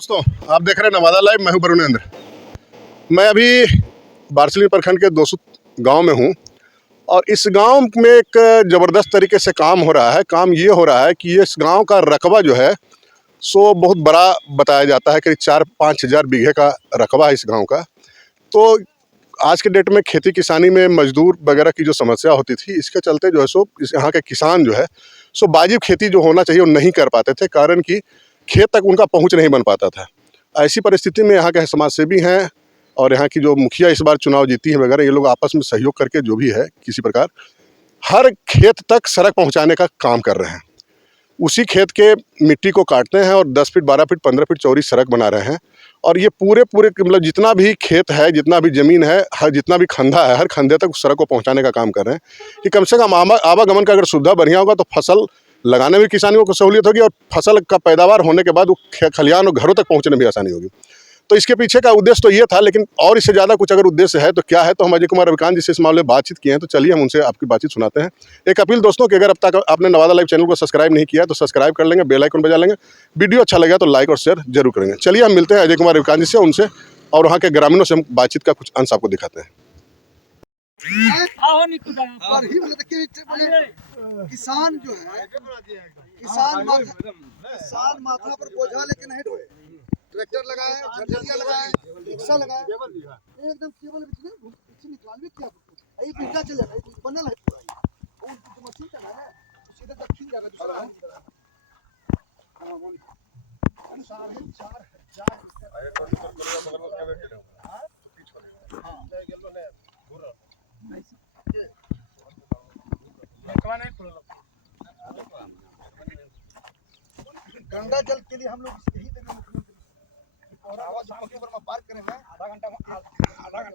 दोस्तों, आप देख रहे हैं नवादा लाइव। मैं हूं वरुणेंद्र। मैं अभी बारसिली प्रखंड के दोसुत गांव में हूं और इस गांव में एक ज़बरदस्त तरीके से काम हो रहा है। काम ये हो रहा है कि इस गांव का रकबा जो है सो बहुत बड़ा बताया जाता है। करीब 4-5 हज़ार बीघे का रकबा है इस गाँव का। तो आज के डेट में खेती किसानी में मजदूर वगैरह की जो समस्या होती थी, इसके चलते जो है सो इस यहाँ के किसान जो है सो वाजिब खेती जो होना चाहिए वो नहीं कर पाते थे, कारण कि खेत तक उनका पहुँच नहीं बन पाता था। ऐसी परिस्थिति में यहाँ के समाज सेवी हैं और यहाँ की जो मुखिया इस बार चुनाव जीती है वगैरह, ये लोग आपस में सहयोग करके जो भी है किसी प्रकार हर खेत तक सड़क पहुँचाने का काम कर रहे हैं। उसी खेत के मिट्टी को काटते हैं और 10 फीट 12 फीट 15 फीट चौड़ी सड़क बना रहे हैं। और ये पूरे मतलब जितना भी खेत है, जितना भी ज़मीन है, हर जितना भी खंधा है, हर खंधे तक उस सड़क को पहुंचाने का काम कर रहे हैं कि कम से कम आवागमन का अगर सुविधा बढ़िया होगा तो फसल लगाने में किसानियों को सहूलियत होगी और फसल का पैदावार होने के बाद वो खलिहान और घरों तक पहुँचने में भी आसानी होगी। तो इसके पीछे का उद्देश्य तो ये था, लेकिन और इससे ज़्यादा कुछ अगर उद्देश्य है तो क्या है, तो हम अजय कुमार रविकांत जी से इस मामले में बातचीत किए हैं। तो चलिए हम उनसे आपकी बातचीत सुनाते हैं। एक अपील दोस्तों कि अगर अब तक आपने नवादा लाइव चैनल को सब्सक्राइब नहीं किया तो सब्सक्राइब कर लेंगे, बेल आइकन बजा लेंगे। वीडियो अच्छा लगा तो लाइक और शेयर जरूर करेंगे। चलिए हम मिलते हैं अजय कुमार रविकांत जी से, उनसे और वहाँ के ग्रामीणों से हम बातचीत का कुछ अंश आपको दिखाते हैं। किसान जो है, किसान माथा पर बोझा लेके नहीं ढोए। ट्रैक्टर लगाए, झरझरिया लगाए, रिक्शा लगाए, एकदम केवल पीछे निकाल भी किया। एक बिल्डा चलेगा, एक बनल है पूरा। वो तो मशीन चला है, सीधा तक खींच जाएगा दूसरा। हां बोल। अनुसार है 4000 अरे कौन बगल में क्या बैठे हो? हां तो पीछ पड़ेगा। हां ले गेल ने घूर नहीं कौन नहीं खोलो। गंगा जल के लिए हम लोग यही तरीके और आवाज पक्के पर में पार्क करें हैं। आधा घंटा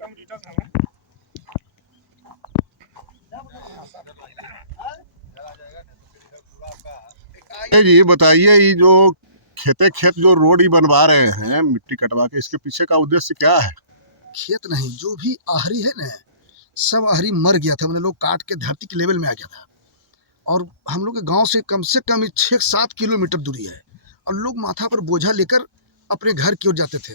में रिटर्न है। जी बताइए, ये जो खेत जो रोड ही बनवा रहे हैं मिट्टी कटवा के, इसके पीछे का उद्देश्य क्या है? खेत नहीं, जो भी आहरी है ना, सब आहरी मर गया था। मैंने लोग काट के धरती के लेवल में आ गया था। और हम लोग के गांव से कम 6-7 किलोमीटर दूरी है और लोग माथा पर बोझा लेकर अपने घर की ओर जाते थे।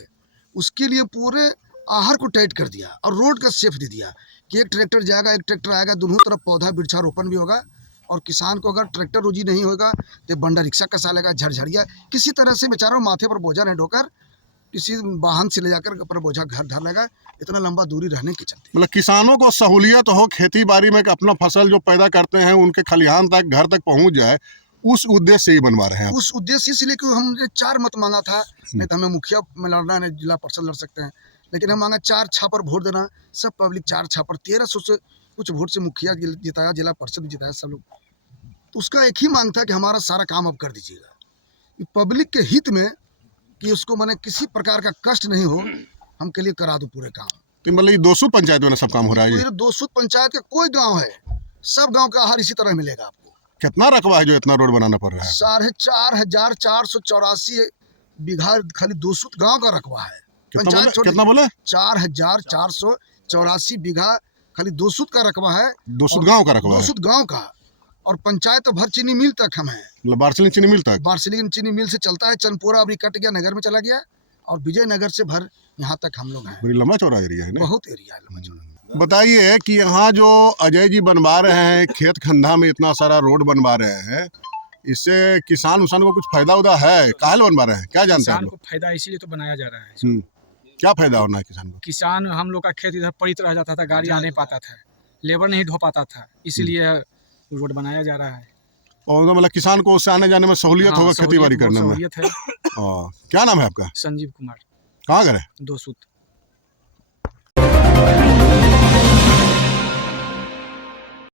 उसके लिए पूरे आहर को टाइट कर दिया और रोड का सेफ दे दिया कि एक ट्रैक्टर जाएगा, एक ट्रैक्टर आएगा, दोनों तरफ पौधा वृक्षारोपण भी होगा। और किसान को अगर ट्रैक्टर रोजी नहीं होगा तो बंडा रिक्शा कसा लेगा, झरझरिया किसी तरह से बेचारा माथे पर बोझा नहीं ढोकर किसी वाहन से ले जाकर अपना बोझा घर डालेगा, इतना लंबा दूरी रहने के चलते। मतलब किसानों को सहूलियत हो खेती बाड़ी में कि अपना फसल जो पैदा करते हैं उनके खलिहान तक घर तक पहुंच जाए, उस उद्देश्य से ही बनवा रहे हैं। उस उद्देश्य से लेकर हमने 4 मत मांगा था। नहीं तो हमें मुखिया में लड़ना है, जिला परिषद लड़ सकते हैं, लेकिन हम मांगा 4 छापर वोट देना। सब पब्लिक 4 छापर 1300 से कुछ वोट से मुखिया जिताया, जिला परिषद भी जिताया सब लोग। तो उसका एक ही मांग था कि हमारा सारा काम अब कर दीजिएगा, पब्लिक के हित में, कि उसको मैंने किसी प्रकार का कष्ट नहीं हो, हम के लिए करा दो पूरे काम। तो मतलब ये 200 पंचायत में सब काम हो रहा है? ये 200 पंचायत का कोई गाँव है, सब गाँव का आहार इसी तरह मिलेगा आपको। कितना रकबा है जो इतना रोड बनाना पड़ रहा है? 4,484 बीघा खाली 200 गांव का रकबा है। कितना बोले? 4,484 बीघा खाली 200 का रकबा है। 200 गांव का रकबा है? 200 गांव का। और पंचायत भर चीनी मिल तक हम हैं। मतलब बारसिली चीनी मिल तक? बारसिली चीनी मिल से चलता है। चंदपुरा अभी कट गया, नगर में चला गया, और विजयनगर से भर यहाँ तक हम लोग हैं। बड़ी लंबा चौड़ा एरिया है ना? बहुत एरिया है लंबा चौड़ा। बताइए कि यहाँ जो अजय जी बनवा रहे हैं खेत खंधा में इतना सारा रोड बनवा रहे हैं, इससे किसान को कुछ फायदा उदा है? काहे बनवा रहे हैं, क्या जानते हैं? किसान को फायदा इसीलिए तो बनाया जा रहा है। क्या फायदा होना है किसान को? किसान, हम लोग का खेत इधर पड़ित रह जाता था, गाड़ी आ नहीं पाता था, लेबर नहीं ढो पाता था, इसीलिए रोड बनाया जा रहा है। और मतलब किसान को उससे आने जाने में सहूलियत होगा, खेती बाड़ी करने में। सहूलियत है। क्या नाम है आपका? संजीव कुमार। कहाँ घर है? दोसुत।